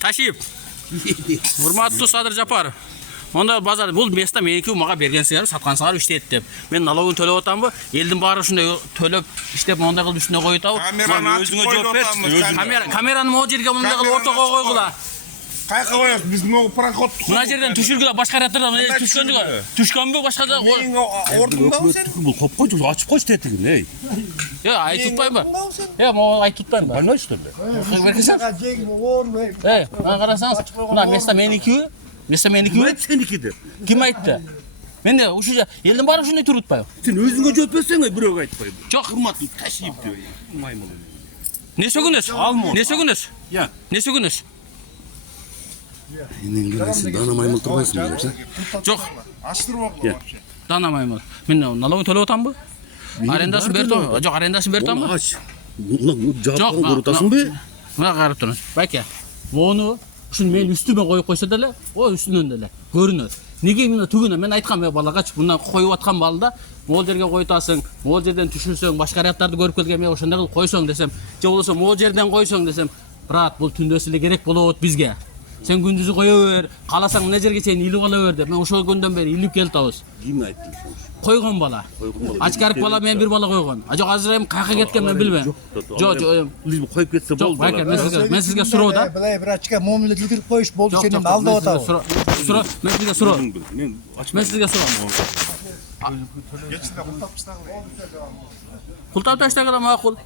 Ташиев. Урматтуу Садыр Жапаров. Онда базар бул место меники мага бергенсиңер, саткансыңар иштейт деп. Мен налогун төлөп атамбы? Элдин баары ушундай төлөп иштеп мондай кылып үстүнө коюп атабы? Өзүңө жооп бер. Камераны могу жерге мондай кылып ортого койгула. Кайка коёбуз? Биз могу проход. Мына жерден түшүргүлө башка жактардан мына жерге түшкөндүгү. Түшкөнбү башкада? Ордуңдабы сен? Бул копко жуп ачып койчу тетигин, ей. Ай tutпайбы? Могу ай tutпайбы? Больной что ли? Мына карасаңыз, мына место меники. Место меники. Сеники деп. Ким айтты? Менде ушу элдин баары ушундай туруп атпайбы? Сен өзүңө жооп берсең, бирөөгө айтпайбы. Жок. Урматтуу Ташиев деп. Маймыл. Не сөгүнөс? Не сөгүнөс? Я. Не сөгүнөс? Менен келесиң, дана маймыл турбайсың деп, Жок. Аштырып коё вообще. Дана маймыл. Мен налогун төлөп атамбы? Арендасын берип атамбы? Жок, арендасын берип атамбы? Ач. Жаапын көрүтасыңбы? Мына карап туруңуз. Байке. Мону ушун мен үстүмө коюп койсо деле, үстүнөн деле көрүнөт. Неге мына түгүнө мен айткам, балагач, мына коюп аткан балда могул жерге койтасың, могул жерден түшүрсөң, башка аяктарды көрүп келген, мен ошондой кылып койсоң десем, же болбосо могул жерден койсоң десем, брат, бул түндөсү эле керек болот бизге. Сен күндүзү кое бер, кааласаң мына жерге чейин илип ала бер деп, мен ошол күндөн бери илип келип атабыз. Ким айтты? Койгон бала. Ачкарык бала мен бир бала койгон. Жок, азыр эми каяка кеткен мен билбейм. Жок, биз коюп кетсе болду. Жок, байке, мен сизге суроо да. Былай бир ачка мамиле кылдырып коюш болду, сени алдап атабы. Суроо, мен сизге суроо. Мен сизге суроо. Кечинде култап таштагыла. Култап таштагыла макул.